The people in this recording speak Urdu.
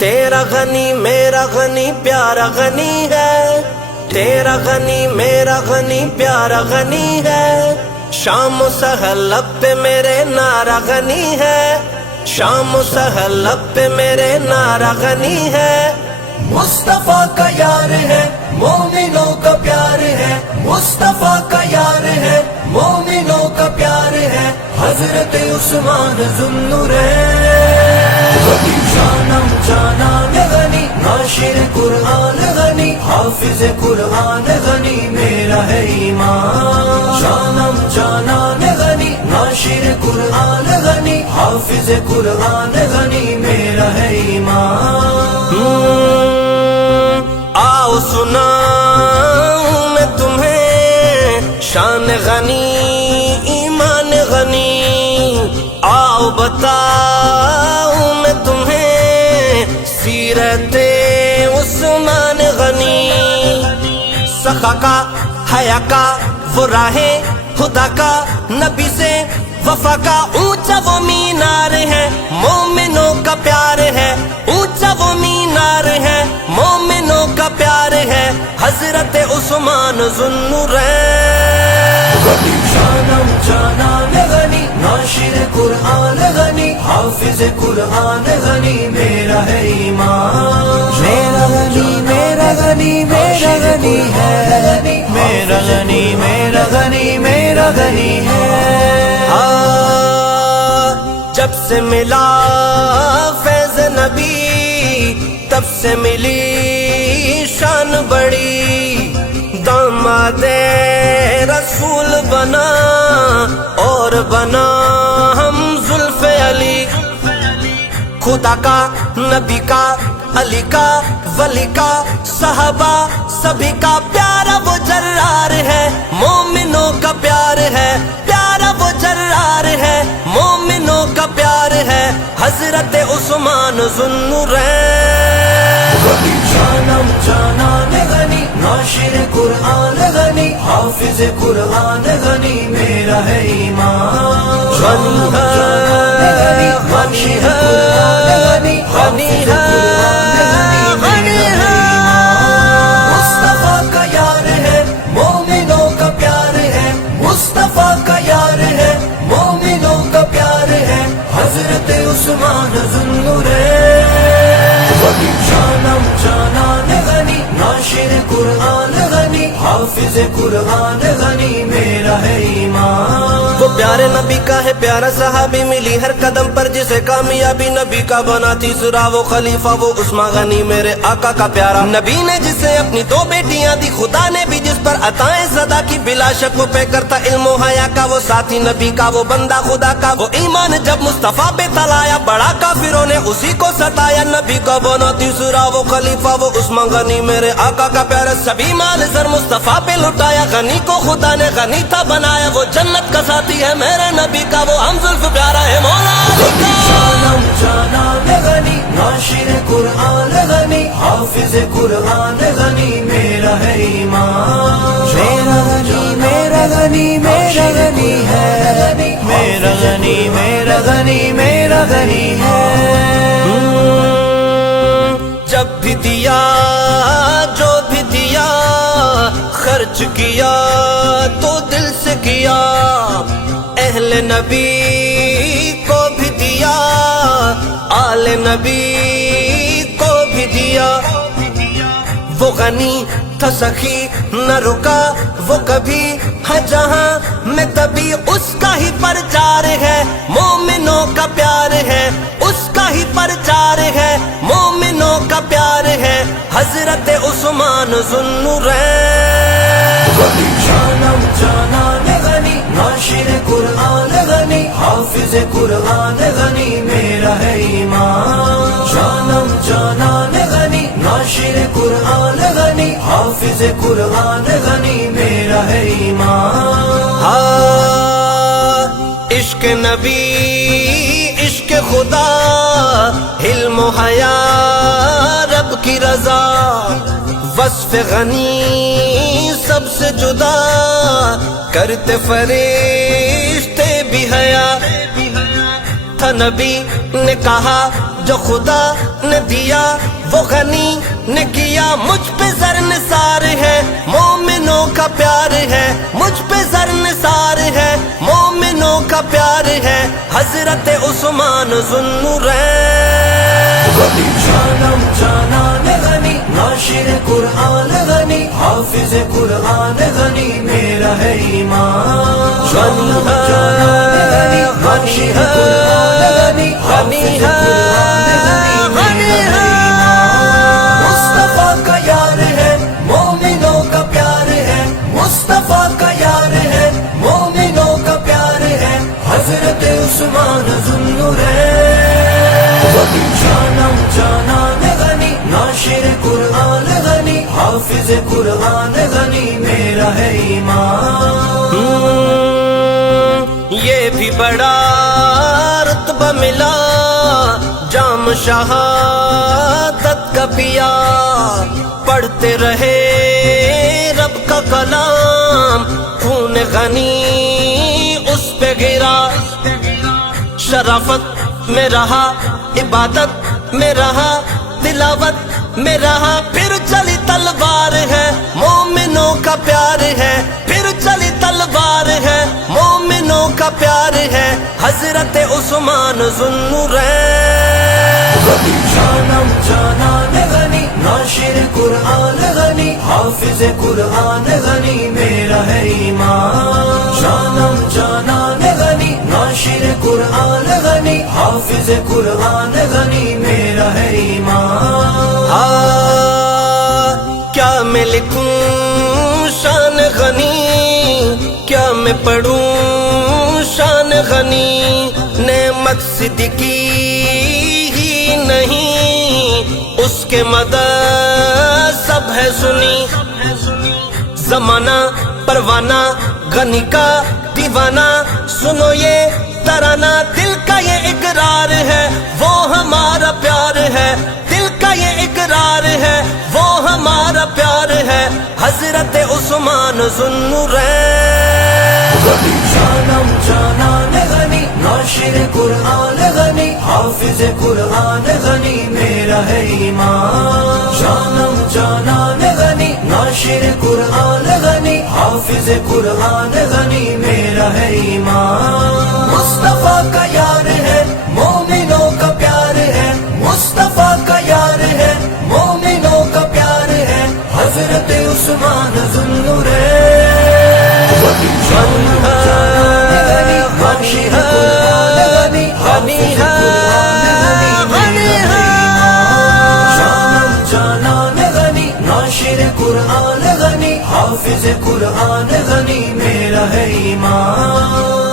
تیرا غنی میرا غنی پیارا غنی ہے، تیرا غنی میرا غنی پیارا غنی ہے، شام و سحر لب پہ میرے نعرہ غنی ہے، شام و سحر لب پہ میرے نعرہ غنی ہے۔ مصطفیٰ کا یار ہے مومنوں کا پیار ہے، مصطفیٰ کا یار ہے مومنوں کا پیار ہے، حضرت عثمان ذو النورین جانم جانان غنی، ناشر قرآن غنی، حافظ قرآن غنی، میرا ہے ایمان۔ جانم جانان غنی، ناشر قرآن غنی، حافظ قرآن غنی، میرا ہے ایمان۔ آؤ سناؤں میں تمہیں شان غنی ایمان غنی، آؤ بتاؤں میں تمہیں سیرت عثمان غنی، سخا کا حیا کا وہ راہ خدا کا، نبی سے وفا کا اونچا وہ مینار ہے، مومنوں کا پیار ہے، اونچا وہ مینار ہے، مومنوں کا پیار ہے، حضرت عثمان ذو النورین۔ جانم جانان غنی، ناشر قرآن غنی، حافظ قرآن غنی، میرا ہے ایمان۔ میرا غنی میرا غنی میرا غنی ہے، میرا غنی میرا غنی میرا غنی ہے۔ جب سے ملا فیض نبی تب سے ملی شان بڑی، داماد رسول بنا اور بنا ہم زلف علی، خدا کا نبی کا علی کا ولی کا صحابہ سبھی کا پیارا وہ جرار ہے، مومنوں کا پیار ہے، پیارا وہ جرار ہے، مومنوں کا پیار ہے، حضرت عثمان ذو النورین۔ جانم جانان غنی، ناشر قرآن غنی، حافظ قرآن غنی، میرا ہے ایمان۔ غنی ہے غنی ہے غنی ہے غنی ہے، مصطفیٰ کا یار ہے مومنوں کا پیار ہے، مصطفیٰ کا یار ہے مومنوں کا پیار ہے، حضرت عثمان ذو النورین۔ جانم جانان غنی، ناشر قرآن غنی، حافظ قرآن غنی، میرا ہے ایمان۔ وہ پیارے نبی کا ہے پیارا صحابی، ملی ہر قدم پر جسے کامیابی، نبی کا بنا تیسرا وہ خلیفہ وہ عثمان غنی، میرے آقا کا پیارا نبی نے جسے اپنی دو بیٹیاں دی، خدا نے بھی جس پر عطائیں زدہ کی، بلا شک وہ پہ کرتا علم و حیا کا، وہ ساتھی نبی کا وہ بندہ خدا کا، وہ ایمان جب مصطفیٰ پہ تلایا، بڑا کافروں نے اسی کو ستایا، نبی کا بنا تیسرا وہ خلیفہ وہ عثمان غنی، میرے آقا کا پیارا، سبھی مال زر مصطفیٰ پہ لٹایا، غنی کو خدا نے غنی تھا بنایا، وہ جنت کا ساتھی ہے میرے نبی کا، وہ ہم زلف پیارا ہے مولا علی کا۔ جانم جانان غنی، ناشر قرآن غنی، حافظ قرآن غنی، میرا ہے ایمان۔ میرا غنی میرا غنی میرا غنی ہے، میرا غنی میرا غنی میرا غنی ہے۔ جب بھی دیا جو بھی دیا خرچ کیا تو دل سے کیا، اہل نبی کو بھی دیا آل نبی کو بھی دیا، وہ غنی تھا سخی نہ رکا وہ کبھی، ہے جہاں میں تبھی اس کا ہی پرچار ہے، مومنوں کا پیار ہے، اس کا ہی پرچار ہے، مومنوں کا پیار ہے، حضرت عثمان ذو النورین۔ جانم جانان غنی، ناشر قرآن غنی، حافظ قرآن غنی، میرا ہے ایمان۔ جانم جانان غنی، ناشر قرآن غنی، حافظ قرآن غنی، میرا ہے ایمان۔ عشق نبی عشق خدا، علم و حیا رب کی رضا، وصف غنی سب سے جدا، کرتے فرشتے بھی حیا، تھا نبی نے کہا جو خدا نے دیا وہ غنی نے کیا، مجھ پہ زر نثار ہے مومنوں کا پیار ہے، مجھ پہ زر نثار ہے مومنوں کا پیار ہے، حضرت عثمان ذو النورین غنی جانم جانان غنی، ناشر قرآن غنی، حافظ قرآن غنی، میرا ہے ایمان جانم جانان غنی، ناشر قرآن غنی، حافظ قرآن غنی، میرا ہے ایمان مصطفیٰ کا یار ہے مومنوں کا پیار ہے، مصطفیٰ کا یار ہے مومنوں کا پیار ہے، حضرت عثمان ذو النورین غنی جانم جانان غنی، ناشر قرآن غنی، حافظ قرآن غنی، میرا ہے ایمان یہ بھی بڑا رتبہ ملا جام شہادت کا پیا، پڑھتے رہے رب کا کلام، خون غنی اس پہ گرا، شرافت میں رہا، عبادت میں رہا، تلاوت میں رہا، پھر چلی تلوار ہے مومنوں کا پیار ہے، پھر چلی تلوار ہے مومنوں کا پیار ہے، حضرت عثمان ذو النورین غنی جانم جانان غنی، ناشر قرآن غنی، حافظ قرآن غنی، میرا ہے ایمان جانم جانان غنی، ناشر قرآن غنی، حافظ قرآن غنی، میرا ہے ایمان کیا میں لکھوں شان غنی، کیا میں پڑھوں شان غنی، نعمت صدقی ہی نہیں اس کے مدد سب ہے سنی، زمانہ پروانہ غنی کا دیوانہ، سنو یہ ترانہ، دل کا یہ اقرار ہے وہ ہمارا پیار ہے، دل کا یہ اقرار ہے وہ ہمارا پیار ہے، حضرت عثمان ذو النورین غنی جانم جانان غنی، ناشر قرآن غنی، حافظ قرآن غنی، میرا ہے ایمان جانم جانان غنی، ناشر قرآن غنی، حافظ قرآن غنی، میرا ہے ایمان مصطفیٰ کا یار ہے مومنوں کا پیار ہے، مصطفیٰ کا یار ہے مومنوں کا پیار ہے، حضرت عثمان ذو النورین غنی جانم جانان غنی، ناشر قرآن غنی، حافظ قرآن غنی، میرا ہے ایمان جانم جانان غنی، ناشر قرآن غنی، حافظ قرآن غنی، میرا ہے ایمان